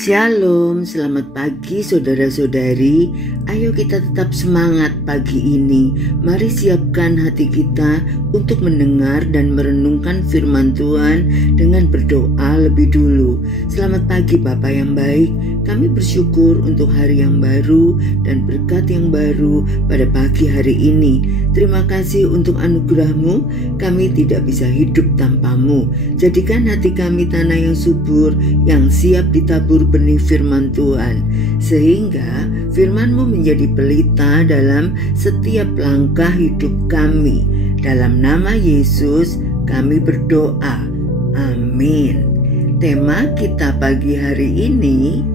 Shalom, selamat pagi saudara-saudari. Ayo kita tetap semangat pagi ini. Mari siapkan hati kita untuk mendengar dan merenungkan firman Tuhan dengan berdoa lebih dulu. Selamat pagi Bapa yang baik. Kami bersyukur untuk hari yang baru dan berkat yang baru pada pagi hari ini. Terima kasih untuk anugerah-Mu. Kami tidak bisa hidup tanpa-Mu. Jadikan hati kami tanah yang subur, yang siap ditabur benih firman Tuhan, sehingga firman-Mu menjadi pelita dalam setiap langkah hidup kami. Dalam nama Yesus kami berdoa, amin. Tema kita pagi hari ini,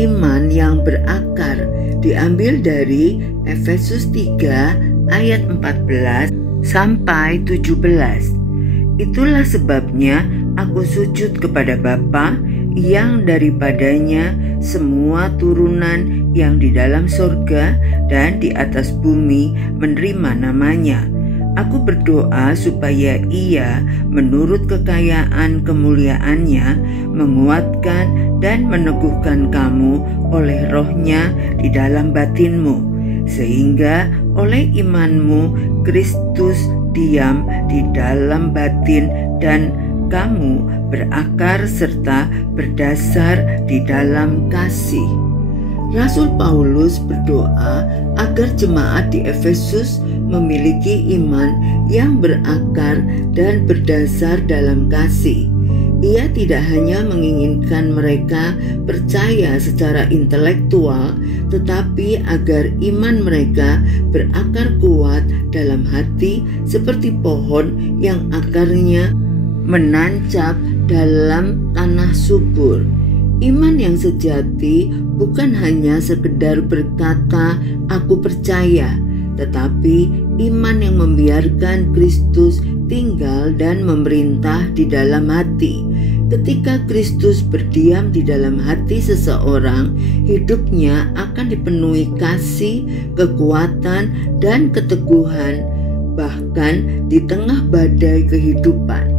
iman yang berakar, diambil dari Efesus 3 ayat 14 sampai 17. Itulah sebabnya aku sujud kepada Bapa, yang daripadanya semua turunan yang di dalam sorga dan di atas bumi menerima namanya. Aku berdoa supaya Ia menurut kekayaan kemuliaannya menguatkan dan meneguhkan kamu oleh Roh-Nya di dalam batinmu, sehingga oleh imanmu Kristus diam di dalam batin dan kamu berakar serta berdasar di dalam kasih. Rasul Paulus berdoa agar jemaat di Efesus memiliki iman yang berakar dan berdasar dalam kasih. Ia tidak hanya menginginkan mereka percaya secara intelektual, tetapi agar iman mereka berakar kuat dalam hati seperti pohon yang akarnya menancap dalam tanah subur. Iman yang sejati bukan hanya sekedar berkata aku percaya, tetapi iman yang membiarkan Kristus tinggal dan memerintah di dalam hati. Ketika Kristus berdiam di dalam hati seseorang, hidupnya akan dipenuhi kasih, kekuatan, dan keteguhan, bahkan di tengah badai kehidupan.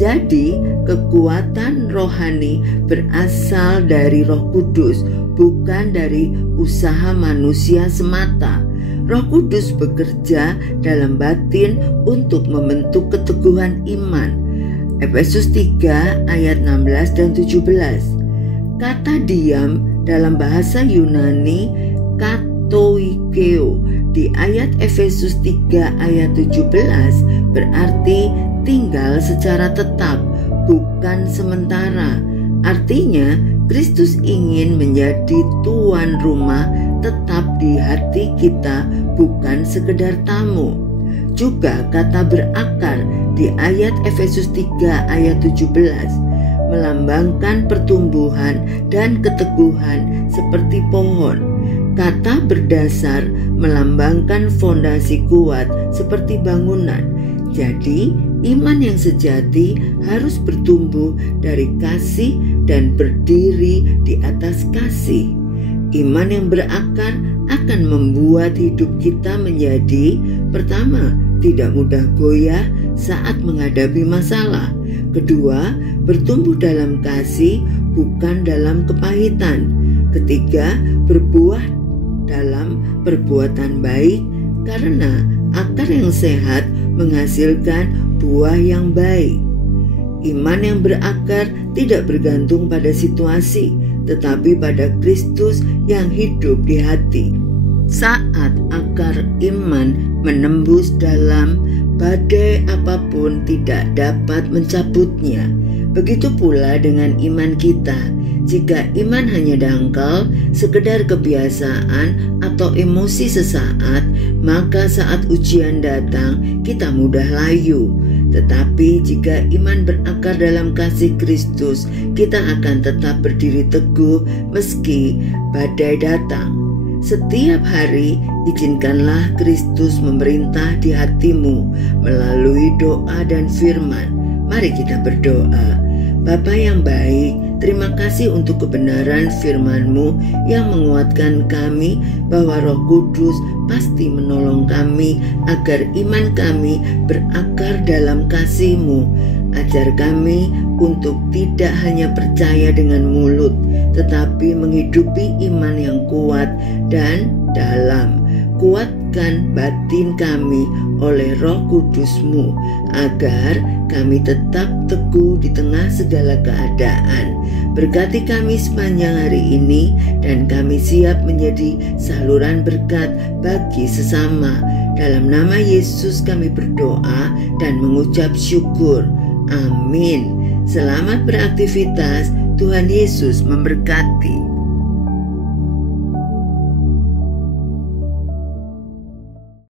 Jadi, kekuatan rohani berasal dari Roh Kudus, bukan dari usaha manusia semata. Roh Kudus bekerja dalam batin untuk membentuk keteguhan iman. Efesus 3 ayat 16 dan 17. Kata diam dalam bahasa Yunani katoikeo di ayat Efesus 3 ayat 17 berarti tinggal secara tetap, bukan sementara. Artinya, Kristus ingin menjadi tuan rumah tetap di hati kita, bukan sekedar tamu. Juga kata berakar di ayat Efesus 3 ayat 17 melambangkan pertumbuhan dan keteguhan seperti pohon. Kata berdasar melambangkan fondasi kuat seperti bangunan. Jadi, iman yang sejati harus bertumbuh dari kasih dan berdiri di atas kasih. Iman yang berakar akan membuat hidup kita menjadi, pertama, tidak mudah goyah saat menghadapi masalah. Kedua, bertumbuh dalam kasih, bukan dalam kepahitan. Ketiga, berbuah dalam perbuatan baik, karena akar yang sehat menghasilkan buah yang baik. Iman yang berakar tidak bergantung pada situasi, tetapi pada Kristus yang hidup di hati. Saat akar iman menembus dalam, badai apapun tidak dapat mencabutnya. Begitu pula dengan iman kita. Jika iman hanya dangkal, sekedar kebiasaan atau emosi sesaat, maka saat ujian datang, kita mudah layu. Tetapi jika iman berakar dalam kasih Kristus, kita akan tetap berdiri teguh meski badai datang. Setiap hari, izinkanlah Kristus memerintah di hatimu melalui doa dan firman. Mari kita berdoa. Bapa yang baik, terima kasih untuk kebenaran firman-Mu yang menguatkan kami bahwa Roh Kudus pasti menolong kami agar iman kami berakar dalam kasih-Mu. Ajar kami untuk tidak hanya percaya dengan mulut, tetapi menghidupi iman yang kuat dan dalam. Kuatkan batin kami oleh Roh Kudus-Mu, agar kami tetap teguh di tengah segala keadaan. Berkati kami sepanjang hari ini, dan kami siap menjadi saluran berkat bagi sesama. Dalam nama Yesus kami berdoa dan mengucap syukur. Amin. Selamat beraktivitas. Tuhan Yesus memberkati.